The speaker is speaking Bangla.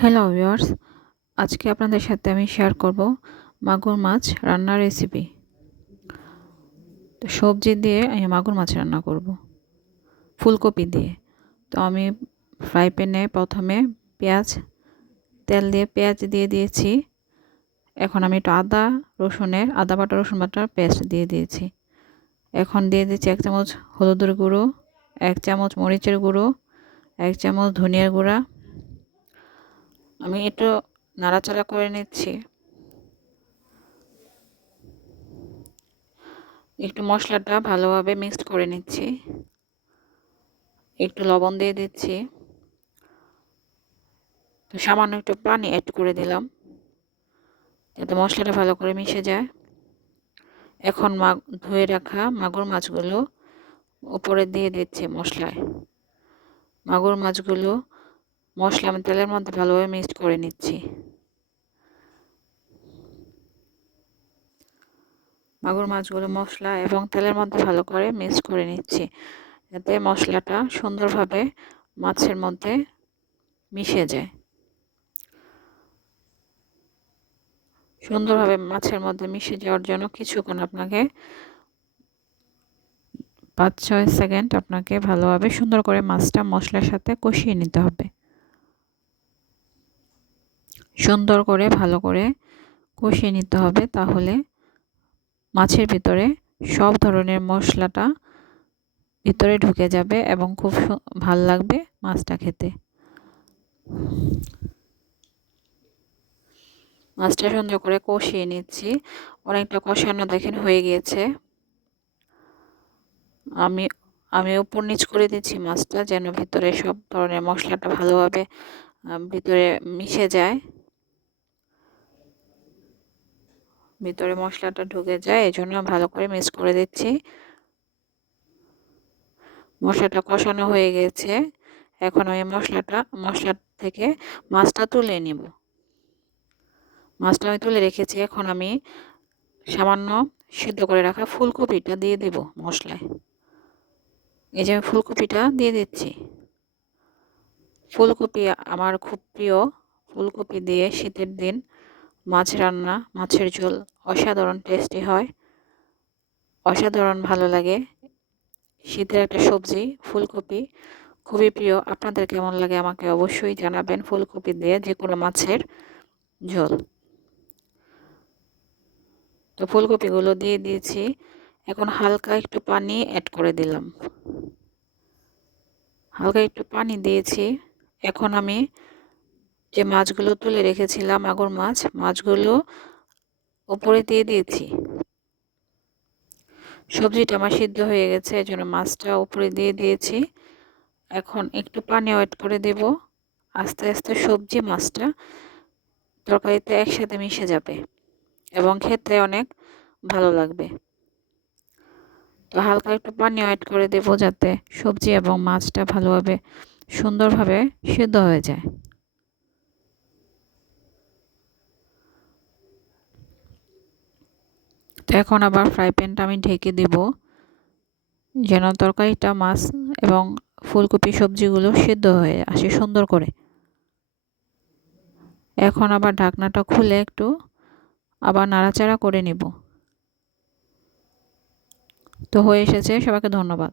হ্যালো ভিউয়ার্স, আজকে আপনাদের সাথে আমি শেয়ার করব মাগুর মাছ রান্নার রেসিপি। তো সবজি দিয়ে আমি মাগুর মাছ রান্না করব, ফুলকপি দিয়ে। তো আমি ফ্রাই প্যানে প্রথমে তেল দিয়ে পেঁয়াজ দিয়ে দিয়েছি। এখন আমি একটু আদা বাটা রসুন বাটার পেস্ট দিয়ে দিয়েছি। এখন দিয়ে দিচ্ছি 1 চামচ হলুদের গুঁড়ো, 1 চামচ মরিচের গুঁড়ো, 1 চামচ ধনিয়ার গুঁড়া। আমি একটু নাড়াচাড়া করে নিচ্ছি। একটু মশলাটা ভালোভাবে মিক্সড করে নিচ্ছি। একটু লবণ দিয়ে দিচ্ছি। তো সামান্য একটু পানি অ্যাড করে দিলাম যাতে মশলাটা ভালো করে মিশে যায়। এখন ধুয়ে রাখা মাগুর মাছগুলো উপরে দিয়ে দিচ্ছি মশলায়। মাগুর মাছগুলো মশলা আমি তেলের মধ্যে ভালোভাবে মিক্সড করে নিচ্ছি। মাগুর মাছগুলো মশলা এবং তেলের মধ্যে ভালো করে মিক্স করে নিচ্ছি যাতে মশলাটা সুন্দরভাবে মাছের মধ্যে মিশে যায়। সুন্দরভাবে মাছের মধ্যে মিশে যাওয়ার জন্য কিছুক্ষণ আপনাকে 5-6 সেকেন্ড আপনাকে ভালোভাবে সুন্দর করে মাছটা মশলার সাথে কষিয়ে নিতে হবে। সুন্দর করে ভালো করে কষিয়ে নিতে হবে, তাহলে মাছের ভিতরে সব ধরনের মশলাটা ভিতরে ঢুকে যাবে এবং খুব ভালো লাগবে মাছটা খেতে। মাছটা সুন্দর করে কষিয়ে নিচ্ছি। অনেকটা কষানো দেখেন হয়ে গিয়েছে। আমি উপর নিচ করে দিচ্ছি মাছটা যেন ভিতরে সব ধরনের মশলাটা ভালোভাবে ভিতরে মিশে যায়, ভিতরে মশলাটা ঢুকে যায়। এই জন্য ভালো করে মিক্স করে দিচ্ছি। মশলাটা কষানো হয়ে গেছে। এখন আমি মশলা থেকে মাছটা তুলে নেব। মাছটা আমি তুলে রেখেছি। এখন আমি সামান্য সিদ্ধ করে রাখা ফুলকপিটা দিয়ে দেব মশলায়। এই যে আমি ফুলকপিটা দিয়ে দিচ্ছি। ফুলকপি আমার খুব প্রিয়। ফুলকপি দিয়ে শীতের দিন মাছ রান্না, মাছের ঝোল অসাধারণ টেস্টি হয়, অসাধারণ ভালো লাগে। শীতের একটা সবজি ফুলকপি খুবই প্রিয়। আপনাদের কেমন লাগে আমাকে অবশ্যই জানাবেন। ফুলকপি দিয়ে যে কোনো মাছের ঝোল। তো ফুলকপিগুলো দিয়ে দিয়েছি। এখন হালকা একটু পানি অ্যাড করে দিলাম। হালকা একটু পানি দিয়েছি। এখন আমি যে মাছগুলো তুলে রেখেছিলাম মাগুর মাছগুলো উপরে দিয়ে দিয়েছি। সবজিটা আমার সিদ্ধ হয়ে গেছে, এজন্য মাছটা উপরে দিয়ে দিয়েছি। এখন একটু পানি অ্যাড করে দেব। আস্তে আস্তে সবজি মাছটা তরকারিতে একসাথে মিশে যাবে এবং খেতে অনেক ভালো লাগবে। তো হালকা একটু পানি অ্যাড করে দেব যাতে সবজি এবং মাছটা ভালোভাবে সুন্দরভাবে সিদ্ধ হয়ে যায়। তো এখন আবার ফ্রাই প্যানটা আমি ঢেকে দেব যেন তরকারিটা মাছ এবং ফুলকপি সবজিগুলো সিদ্ধ হয়ে আসে সুন্দর করে। এখন আবার ঢাকনাটা খুলে একটু আবার নাড়াচাড়া করে নেব। তো হয়ে এসেছে। সবাইকে ধন্যবাদ।